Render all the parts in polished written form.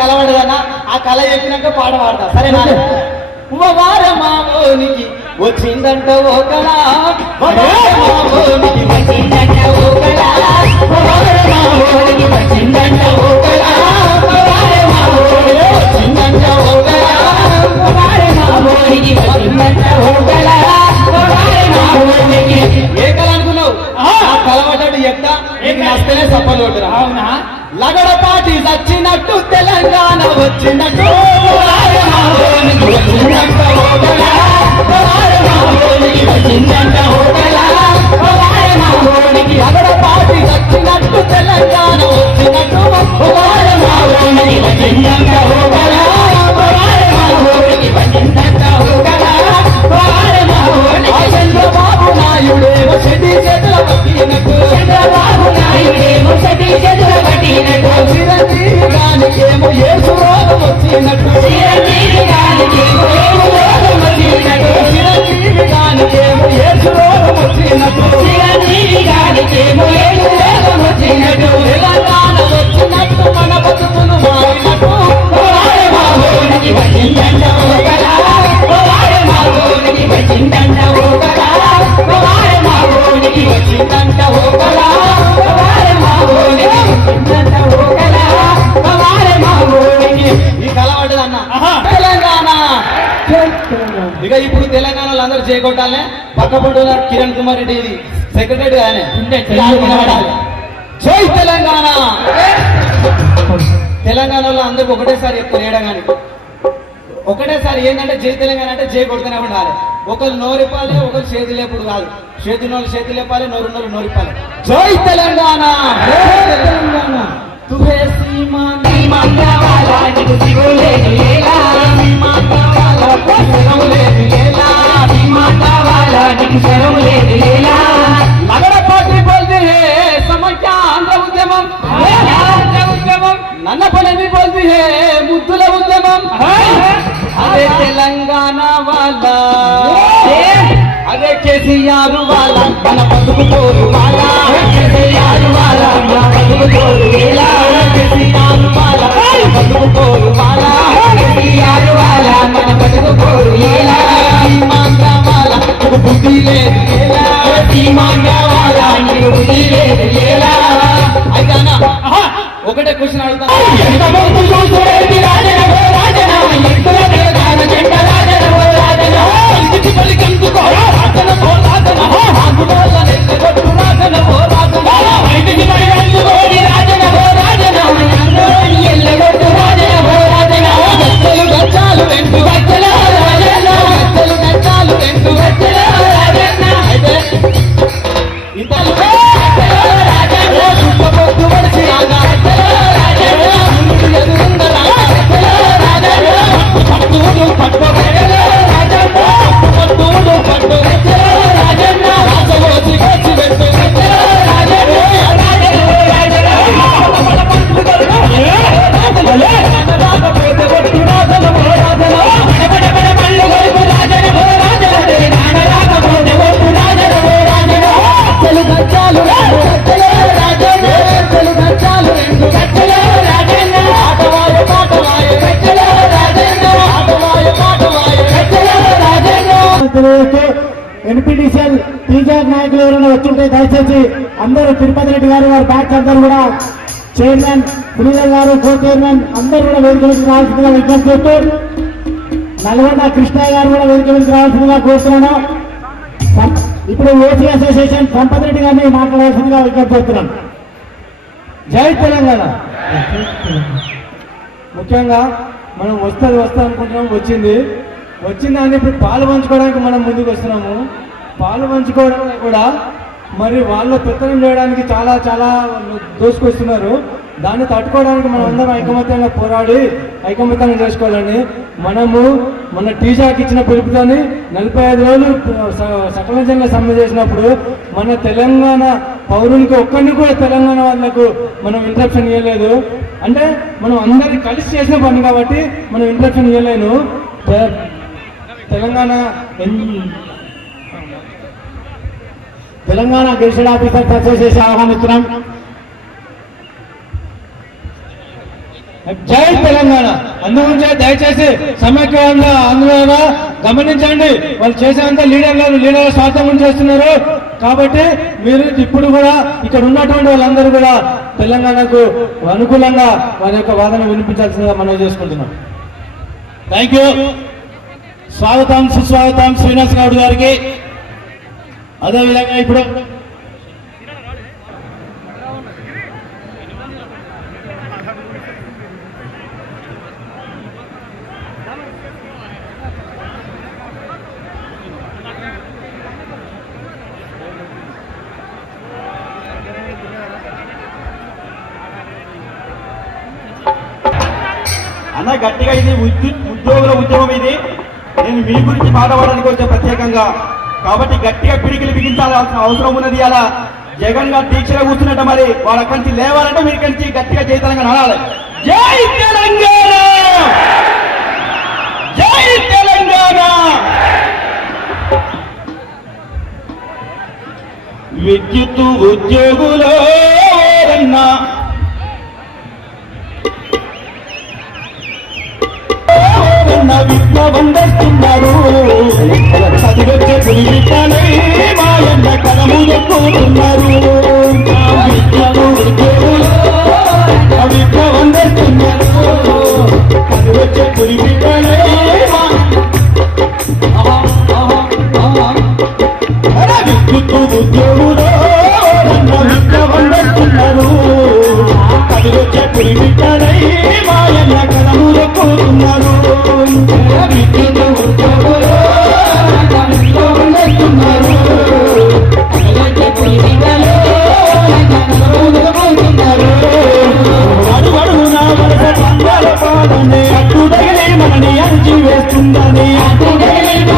కలవడదన్నా ఆ కళ చెప్పినాక పాట పాడతా సరేనా మామోనికి వచ్చిందంట ఓ కళ మామోనికి వచ్చిందంట ఓ కళ మామోనికి వచ్చిందంట ఓ కళ వచ్చిందంట ఓ కళ మామోనికి వచ్చిందంట ఓ కళ ఏ కళ అనుకున్నావు ఆ కళ పడ్డాడు చెప్తా నస్తేనే సఫలు కొట్టురా అవునా లగడపాటి వచ్చినట్టు తెలంగాణ వచ్చినట్టు లగడపాటి వచ్చినట్టు తెలంగాణ వచ్చినట్టు చంద్రబాబు నాయుడేమో చెడి చేతుల పట్టినట్టు చంద్రబాబు నాయుడేమో చెడి చేతుల పట్టినట్టు చిరంజీవి గానికేమో యేసు రోగం వచ్చినట్టు చిరంజీవి గానికేమో యేసు రోగం వచ్చినట్టు చిరంజీవి గానికేమో యేసు రోగం వచ్చినట్టు చిరంజీవి గానికేమో యేసు రోగం వచ్చినట్టు తెలంగాణ వచ్చినట్టు మన బతుకులు మారినట్టు మామోనికి వచ్చిందంట ఓ కళ మామోనికి వచ్చిందంట ఓ కళ మామోనికి వచ్చిందంట ఓ కళ ఈ కళ పడ్డదన్న తెలంగాణ ఇక ఇప్పుడు తెలంగాణలో అందరూ చేకొట్టాలనే పక్క పండుగ కిరణ్ కుమార్ రెడ్డి ఇది సెక్రటరీ కానీ జై తెలంగాణ తెలంగాణలో అందరికి ఒకటేసారి చెప్తారు ఏడగాని ఒకటేసారి ఏంటంటే జై తెలంగాణ అంటే జై కొడుతూనే ఉండాలి ఒకరు నోరిపాలి ఒకరు చేతులు లేపుడు కాదు చేతున్నోళ్ళు చేతులు లేపాలి నోరున్నోళ్ళు నోరిపాలి జై తెలంగాణ తెలంగాణ తుహే సీమా లగడపాటి బోల్తే సమైక్య ఆంధ్ర ఉద్యమం నన్న పని బోల్తే ముద్దుల ఉద్యమం అదే తెలంగాణ వాళ్ళ అదే కేసీఆర్ వాళ్ళ మన బతుకు పోరు వాళ్ళ కేసీఆర్ వాళ్ళ మన బతుకు పోరు కేసీఆర్ వాళ్ళ బతుకు పోరు వాళ్ళ కేసీఆర్ వాళ్ళ మన బతుకు పోరు సీమాంధ్ర వాళ్ళ బుద్ధి లేదు సీమాంధ్ర వాళ్ళ బుద్ధి లేదు అయితే ఒకటే క్వశ్చన్ అడుగుతా ఎన్పీటీసీఎల్ టీజాక్ నాయకులు ఎవరైనా వచ్చింటే దయచేసి అందరూ తిరుపతి రెడ్డి గారు వారి బ్యాచ్ అందరూ కూడా చైర్మన్ శ్రీధర్ గారు కో చైర్మన్ అందరూ కూడా వేదిక నుంచి రావాల్సిందిగా విజ్ఞప్తి చేస్తూ నల్గొండ కృష్ణ గారు కూడా వేదిక నుంచి రావాల్సిందిగా కోరుతున్నాను. ఇప్పుడు ఓసీ అసోసియేషన్ సంపత్ రెడ్డి గారిని మాట్లాడాల్సిందిగా విజ్ఞప్తి చేస్తున్నాను. జై తెలంగాణ. ముఖ్యంగా మనం వస్తా అనుకుంటున్నాం, వచ్చిందాన్ని ఇప్పుడు పాలు పంచుకోవడానికి మనం ముందుకు వస్తున్నాము. పాలు పంచుకోవడానికి కూడా మరి వాళ్ళు పెత్తనం చేయడానికి చాలా చాలా దోసుకొస్తున్నారు. దాన్ని తట్టుకోవడానికి మనం అందరం ఐకమత్యంగా పోరాడి ఐకమత్యం చేసుకోవాలని మనము మన టీజాకి ఇచ్చిన పిలుపుతోని 45 రోజులు సకల జనుల సమ్మె చేసినప్పుడు మన తెలంగాణ పౌరునికి ఒక్కరిని కూడా తెలంగాణ వాళ్ళకు మనం ఇంటరప్షన్ ఇవ్వలేదు. అంటే మనం అందరికి కలిసి చేసిన పని కాబట్టి మనం ఇంటరప్షన్ ఇవ్వలేను. తెలంగాణ గెజిటెడ్ ఆఫీసర్స్ అసోసియేషన్ ఆహ్వానిస్తున్నాం. జై తెలంగాణ. అందుగురించే దయచేసి సమైక్య ఆందోళన గమనించండి. వాళ్ళు చేసేంత లీడర్ల స్వార్థం చేస్తున్నారు. కాబట్టి మీరు ఇప్పుడు కూడా ఇక్కడ ఉన్నటువంటి వాళ్ళందరూ కూడా తెలంగాణకు అనుకూలంగా వారి యొక్క వాదన వినిపించాల్సిందిగా మనం చేసుకుంటున్నాం. Thank you. స్వాగతం సుస్వాగతం శ్రీనివాస్ గౌడ్ గారికి. అదేవిధంగా ఇప్పుడు అన్న గట్టిగా ఇది ఉద్యోగుల ఉద్యమం. ఇది నేను మీ గురించి మాట్లాడడానికి వచ్చే ప్రత్యేకంగా. కాబట్టి గట్టిగా పిడికిలు బిగించాల్సిన అవసరం ఉన్నది. అలా జగన్ గారు దీక్షలో కూర్చున్నట్ట మరి వాళ్ళ కంచి లేవాలంటే మీరు కంచి గట్టిగా జై తెలంగాణ అనాలి. జై తెలంగాణ, జై తెలంగాణ. విద్యుత్ ఉద్యోగులు విప్లవం చేస్తున్నారు. చదివొచ్చే పులిపిట్టలే మాయన్న కలము ఎక్కుతున్నారు. విప్లవం చేస్తున్నారు. చదివొచ్చే పులిపిట్టలే విద్యుత్ ఉద్యోగులు విప్లవం చేస్తున్నారు. చదివొచ్చే పులిపిట్టలే మాయన్న కలము ఎక్కుతున్నారు. అడుగడుగునా వలస పందాల పాలనే అడ్డుదగిలి మనని అణచి వేస్తుందని. అడుగడుగునా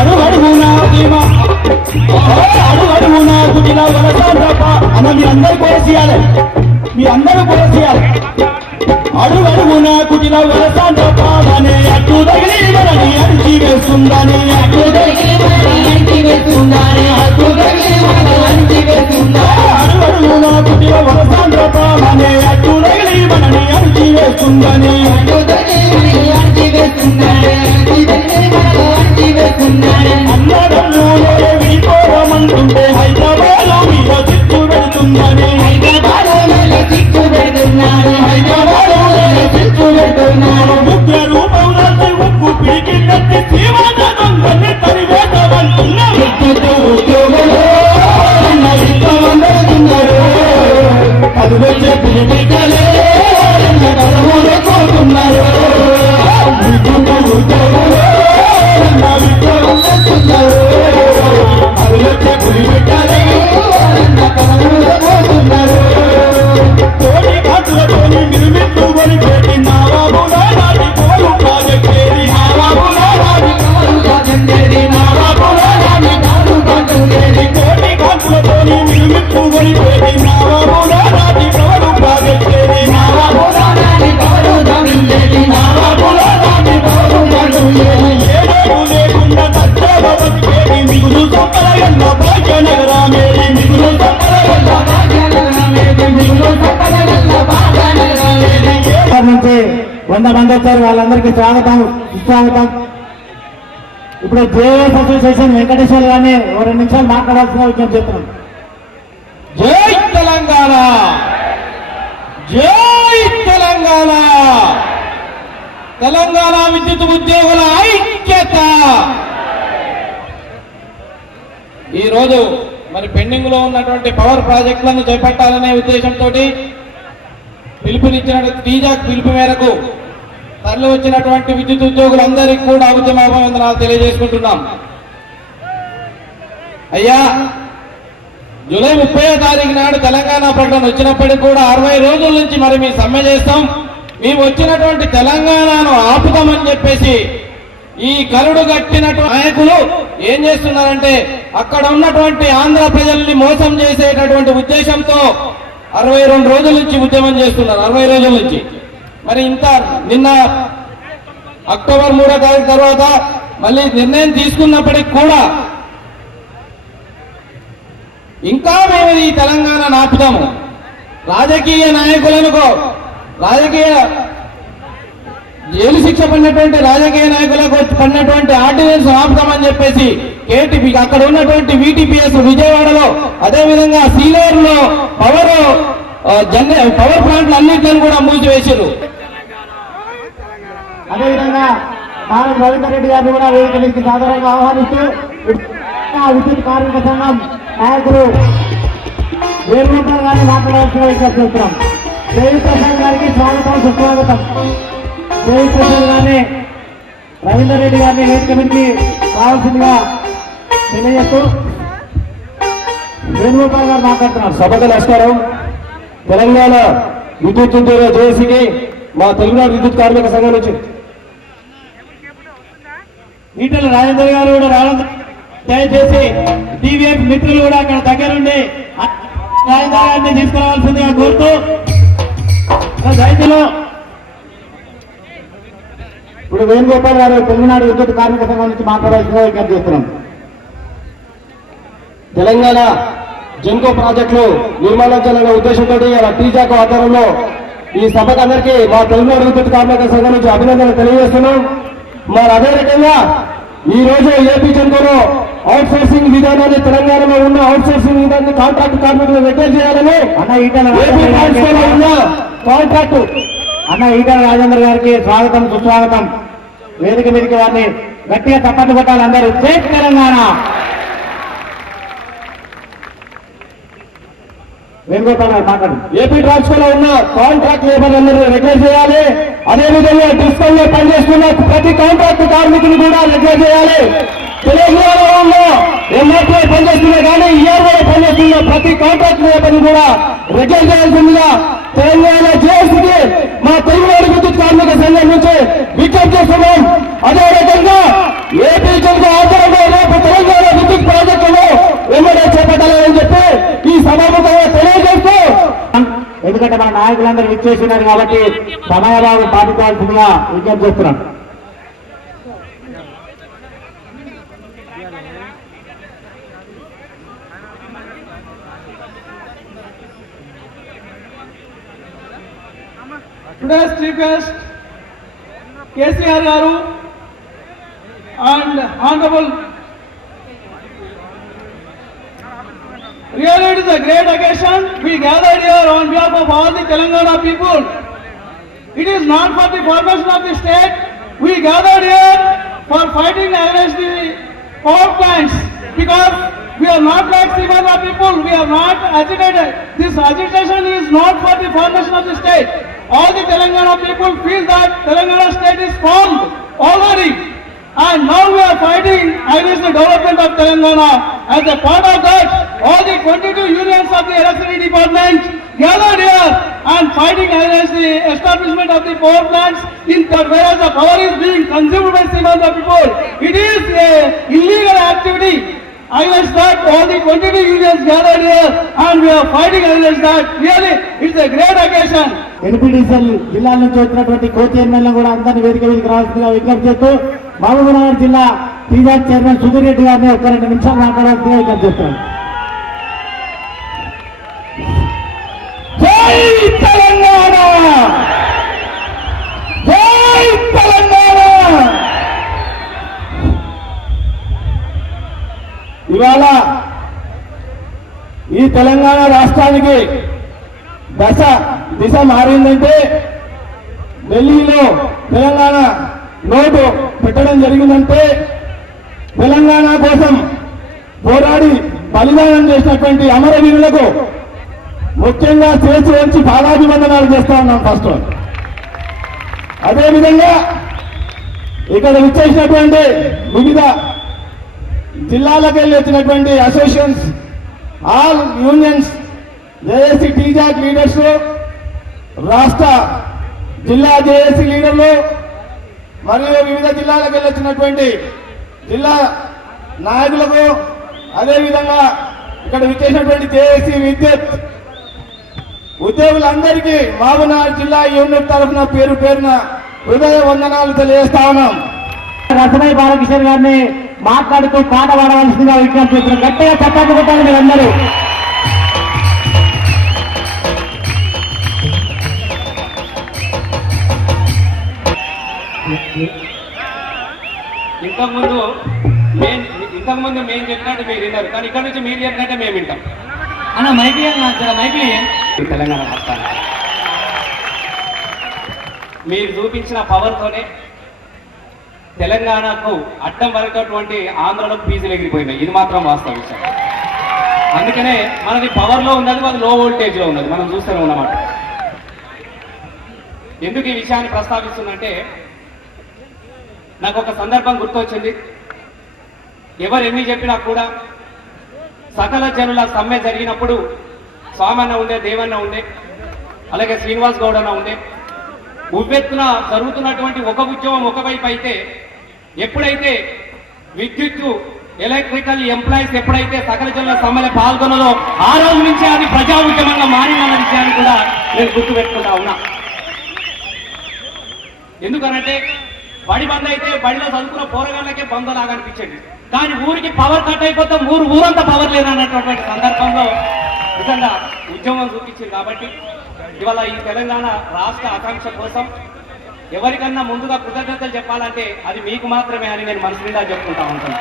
అడుగడుగునా కుటిల వలస అన్న మీరందరూ కోసేయాలి, మీరందరూ కోసేయాలి. అడుగడుగునా కుటిల వలస పాలనే అడ్డుదగిలి మనని అణచి వేస్తుందని. అడుగడుగునా కుటిల వలస పాలనే అడ్డుదగిలి మనని అణచి వేస్తుందని. అన్నదమ్ములే విడిపోవమంటుంటే హైదరాబాద్ మీద చిత్తు పెడుతుందని. ఉగ్ర రూపం రాసి ఉప్పు పీకి కట్టి జీవన దొంగని తరివేతమంటున్న విద్యుత్ ఉద్యోగులు చదివొచ్చే పులిపిట్టలే కోరుతున్నారు. విద్యుత్ ఉద్యోగులు విప్లవం చేస్తున్నారు. చదివొచ్చే పులిపిట్టలే కోరుతున్నారు. కోటి కాసులతోని నిర్మిత్తు కొనిపెట్టి నావాబుల నాటి కోరు ప్రాజెక్టేది. కోటి కాసులతోని నిర్మిత్తు కొనిపెట్టి నావాబుల నాటి కోరు ప్రాజెక్టేది. ఏడేడు లేకుండా తత్వ బతికేది మిగులు సంపదగన్న భాగ్యనగరామేది. మిగులు నుంచి 100 మంది వచ్చారు. వాళ్ళందరికీ స్వాగతం సుస్వాగతం. ఇప్పుడు జేఎస్ అసోసియేషన్ వెంకటేశ్వర గారిని 2 నిమిషాలు మాట్లాడాల్సిన విషయం చెప్తున్నాం. జై తెలంగాణ, జై తెలంగాణ. తెలంగాణ విద్యుత్ ఉద్యోగుల ఐక్యత. ఈరోజు మరి పెండింగ్ లో ఉన్నటువంటి పవర్ ప్రాజెక్టులను చేపట్టాలనే ఉద్దేశంతో పిలుపునిచ్చినటువంటి టీజాక్ పిలుపు మేరకు తరలి వచ్చినటువంటి విద్యుత్ ఉద్యోగులందరికీ కూడా ఉద్యమ అభినందనాలు తెలియజేసుకుంటున్నాం. అయ్యా, జూలై 30వ తారీఖు నాడు తెలంగాణ ప్రకటన వచ్చినప్పటికీ కూడా 60 రోజుల నుంచి మరి మేము సమ్మె చేస్తాం, మేము వచ్చినటువంటి తెలంగాణను ఆపుతామని చెప్పేసి ఈ కరుడు కట్టినటువంటి నాయకులు ఏం చేస్తున్నారంటే అక్కడ ఉన్నటువంటి ఆంధ్ర ప్రజల్ని మోసం చేసేటటువంటి ఉద్దేశంతో 62 రోజుల నుంచి ఉద్యమం చేస్తున్నారు. 60 రోజుల నుంచి. మరి ఇంత నిన్న అక్టోబర్ 3వ తారీఖు తర్వాత మళ్ళీ నిర్ణయం తీసుకున్నప్పటికీ కూడా ఇంకా మేము ఈ తెలంగాణ ఆపుతాము. రాజకీయ నాయకులకు జైలు శిక్ష పడినటువంటి రాజకీయ నాయకులకు పడినటువంటి ఆర్డినెన్స్ ఆపుతామని చెప్పేసి కేటీపీ అక్కడ ఉన్నటువంటి వీటీపీఎస్ విజయవాడలో, అదేవిధంగా సీలేరులో పవర్ ప్లాంట్లు అన్నింటిని కూడా మూసివేశారు. అదేవిధంగా రవీందర్ రెడ్డి గారిని కూడా వేదికలకి సాధారణంగా ఆహ్వానిస్తూ విద్యుత్ కార్మిక సంఘం నాయకులు వేణుగోపాల్ గారిని మాట్లాడాల్సిన విజ్ఞప్తి చేస్తున్నాం. దేవి ప్రసాద్ గారికి స్వాగతం, సుస్వాగతం. దేవి ప్రసాద్ గారిని, రవీందర్ రెడ్డి గారిని వేదిక మీదకి కావాల్సిందిగా తెలియజేస్తూ వేణుగోపాల్ గారు మాట్లాడుతున్నారు. సభకు నమస్కారం. తెలంగాణ విద్యుత్ ఉద్యోగ జేఏసీకి మా తెలుగునాడు విద్యుత్ కార్మిక సంఘం నుంచి ఈటల రాజేందర్ గారు కూడా రావడం, దయచేసి టీవీఎఫ్ మిత్రులు కూడా అక్కడ దగ్గరుండి రాజేందర్ గారిని తీసుకురావాల్సిందిగా కోరుతూ దయచేలో ఇప్పుడు వేణుగోపాల్ గారు తెలుగునాడు విద్యుత్ కార్మిక సంఘం నుంచి మాట్లాడాల్సిందిగా విజ్ఞప్తి చేస్తున్నాం. తెలంగాణ జెన్కో ప్రాజెక్టులు నిర్మాణించాలనే ఉద్దేశంతో ఇలా టీజాకో ఆధ్వర్యంలో ఈ సభకు అందరికీ మా తెలుగునాడు విద్యుత్ కార్మిక సంఘం నుంచి అభినందనలు తెలియజేస్తున్నాం. మరి అదే రకంగా ఈ రోజు ఏపీ జెన్కోలో అవుట్ సోర్సింగ్ విధానాన్ని, తెలంగాణలో ఉన్న అవుట్ సోర్సింగ్ విధానాన్ని కాంట్రాక్ట్ కార్మికులు రెగ్యులేట్ చేయాలని ఈటల రాజేందర్ గారికి స్వాగతం, సుస్వాగతం. వేదిక మీదకి వారిని గట్టిగా తప్పట్లు కొట్టాలి అందరూ. జై తెలంగాణ. వేణుగోపాల్ గారు మాట్లాడు. ఏపీ ట్రాన్స్కోలో ఉన్న కాంట్రాక్ట్ లేబర్ అందరూ రెగ్యులర్ చేయాలి. అదేవిధంగా డిస్కౌంట్ లో పనిచేస్తున్న ప్రతి కాంట్రాక్ట్ కార్మికులు కూడా రెగ్యులర్ చేయాలి. తెలంగాణలో ఎంఆర్పీ పనిచేస్తున్నా కానీ ఈఆర్ఓ పనిచేస్తున్న ప్రతి కాంట్రాక్ట్ లేబర్ని కూడా రెగ్యులర్ చేయాల్సిందిగా తెలంగాణ జేఏసీకి మా తెలుగునాడు విద్యుత్ కార్మిక సంఘం నుంచి విజ్ఞప్తి చేస్తున్నాం. అదే రకంగా ఏపీ జెన్కో ఆధ్వర్యంలో రేపు తెలంగాణ విద్యుత్ ప్రాజెక్టులు వెంబడే చేపట్టాలని చెప్పి ఈ సభాముఖంగా తెలియజేస్తూ, ఎందుకంటే మన నాయకులందరూ ఇచ్చేసినారు కాబట్టి సమయభావం పాటించాల్సిందిగా విజ్ఞప్తి చేస్తున్నాం. Today's chief guest, KCR Garu and Honorable. Really, it is a great occasion. We gathered here on behalf of all the Telangana people. It is not for the formation of the state. We gathered here for fighting against the power plants because we are not like Srimanta people. We are not agitated. This agitation is not for the formation of the state. All the Telangana people feel that Telangana state is formed already, and now we are fighting against the development of Telangana. As a part of that, all the 22 unions of the electricity department gathered here and fighting against the establishment of the power plants in that whereas the power is being consumed by Srimanta people. It is a illegal activity. Against that, all the 22 unions gathered here and we are fighting against that. Really, it's a great occasion. NPDCL జిల్లాల నుంచి వచ్చినటువంటి కో చైర్మన్లను కూడా అందరినీ వేదిక మీదకి రావాల్సిందిగా విజ్ఞప్తి చేస్తూ మహబూబ్నగర్ జిల్లా టీజాక్ చైర్మన్ సుధీర్ రెడ్డి గారిని ఒక 2 నిమిషాలు మాట్లాడాల్సిందిగా విజ్ఞప్తి చేస్తున్నాం. జై తెలంగాణ, జై తెలంగాణ. ఇవాళ ఈ తెలంగాణ రాష్ట్రానికి దిశ మారిందంటే ఢిల్లీలో తెలంగాణ నోటు పెట్టడం జరిగిందంటే తెలంగాణ కోసం పోరాడి బలిదానం చేసినటువంటి అమరవీరులకు ముఖ్యంగా చేసి వచ్చి పాదాభివందనాలు చేస్తా ఉన్నాం ఫస్ట్. అదేవిధంగా ఇక్కడ విచ్చేసినటువంటి వివిధ జిల్లాలకు వెళ్ళి వచ్చినటువంటి associations, all unions, JAC TJAC leaders, రాష్ట్ర జిల్లా జేఏసీ లీడర్లు మరియు వివిధ జిల్లాలకు వెళ్ళి వచ్చినటువంటి జిల్లా నాయకులకు, అదేవిధంగా ఇక్కడ విచ్చేసినటువంటి జేఏసీ విద్యుత్ ఉద్యోగులందరికీ మహబూబ్నగర్ జిల్లా యూనిట్ తరఫున పేరు పేరున హృదయ వందనాలు తెలియజేస్తా ఉన్నాం. రసమై బాలకిషోర్ గారిని మాట్లాడుతూ పాట పాడవలసిందిగా విజ్ఞప్తి చేస్తున్నాం. గట్టిగా చప్పట్లు కొట్టాలి మీరందరూ. ఇంతకుముందు మేము చెప్పినట్టు మీరు విన్నారు, కానీ ఇక్కడ నుంచి మీరు చెప్పినట్టే మేము వింటాం. అన్న మైకి మైకి తెలంగాణ రాష్ట్రాన్ని మీరు చూపించిన పవర్తోనే తెలంగాణకు అడ్డం వరకటువంటి ఆంధ్రలో ఫీజులు ఎగిరిపోయినాయి. ఇది మాత్రం వాస్తవ విషయం. అందుకనే మనది పవర్లో ఉన్నది, అది లో వోల్టేజ్లో ఉన్నది. మనం చూస్తూనే ఉన్నమాట. ఎందుకు ఈ విషయాన్ని ప్రస్తావిస్తుందంటే, నాకు ఒక సందర్భం గుర్తొచ్చింది. ఎవరు ఎన్ని చెప్పినా కూడా సకల జనుల సమ్మె జరిగినప్పుడు స్వామన్న ఉండే, దేవన్న ఉండే, అలాగే శ్రీనివాస్ గౌడ్ అన్న ఉండే. ఉవ్వెత్తున జరుగుతున్నటువంటి ఒక ఉద్యమం ఒకవైపు అయితే, ఎప్పుడైతే విద్యుత్తు ఎలక్ట్రికల్ ఎంప్లాయీస్ ఎప్పుడైతే సకల జనుల సమ్మెలో పాల్గొనలో ఆ రోజు నుంచే అది ప్రజా ఉద్యమంగా మారిందన్న విషయాన్ని కూడా నేను గుర్తుపెట్టుకుంటా ఉన్నా. ఎందుకనంటే బడి బంద్ అయితే బడిలో చదువుకున్న పోరగాళ్ళకే బంద్ లాగా అనిపించేది. కానీ ఊరికి పవర్ కట్ అయిపోతే ఊరంతా పవర్ లేదన్నటువంటి సందర్భంలో నిజంగా ఉద్యమం చూపించింది. కాబట్టి ఇవాళ ఈ తెలంగాణ రాష్ట్ర ఆకాంక్ష కోసం ఎవరికన్నా ముందుగా కృతజ్ఞతలు చెప్పాలంటే అది మీకు మాత్రమే అని నేను మనసు నిండా చెప్పుకుంటా ఉంటాను.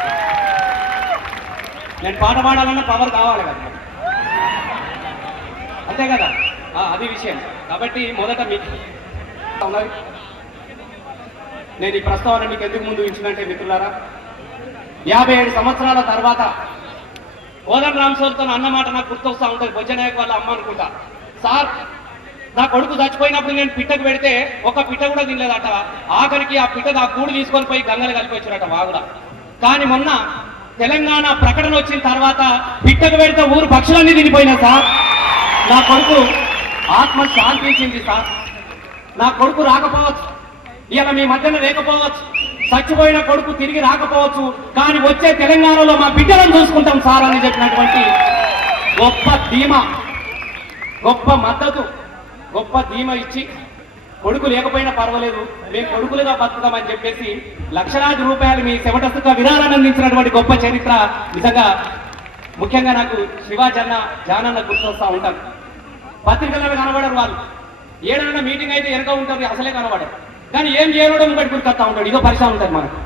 నేను పాట పాడాలన్నా పవర్ కావాలి కదా, అంతే కదా, అది విషయం. కాబట్టి మొదట మీకు నేను ఈ ప్రస్తావన మీకు ఎందుకు ముందు ఇచ్చినంటే మిత్రులారా, 57 సంవత్సరాల తర్వాత కోదండ రామచంద్రతో అన్నమాట నాకు గుర్తొస్తా ఉంటుంది. బొజ్జనాయక్ వాళ్ళ అమ్మ అనుకుంటా. సార్, నా కొడుకు చచ్చిపోయినప్పుడు నేను పిట్టకు పెడితే ఒక పిట్ట కూడా తినలేదట. ఆఖరికి ఆ పిట్ట ఆ కూడు తీసుకొని పోయి గంగలు కలిపి వచ్చారట వాగులా. కానీ మొన్న తెలంగాణ ప్రకటన వచ్చిన తర్వాత పిట్టకు పెడితే ఊరు పక్షులన్నీ తినిపోయినా సార్. నా కొడుకు ఆత్మ శాంతించింది సార్. నా కొడుకు రాకపోవచ్చు, ఇలా మీ మధ్యన లేకపోవచ్చు, చచ్చిపోయిన కొడుకు తిరిగి రాకపోవచ్చు, కానీ వచ్చే తెలంగాణలో మా బిడ్డలను చూసుకుంటాం సార్ అని చెప్పినటువంటి గొప్ప ధీమా, గొప్ప మద్దతు, గొప్ప ధీమా ఇచ్చి కొడుకు లేకపోయినా పర్వాలేదు మేము కొడుకులుగా బతుకుతామని చెప్పేసి లక్షలాది రూపాయలు మీ చెమటస్తుగా విరాళాన్ని అందించినటువంటి గొప్ప చరిత్ర నిజంగా ముఖ్యంగా నాకు జానన్న గుర్తొస్తా ఉంటాను. పత్రికలలో కనబడరు వాళ్ళు, ఏడైనా మీటింగ్ అయితే వెనక ఉంటారు, అసలే కనబడరు. కానీ ఏం చేయడం బట్టి గుర్తొస్తా ఉంటాడు. ఇదో పరిశ్రమ ఉంటుంది మనకు.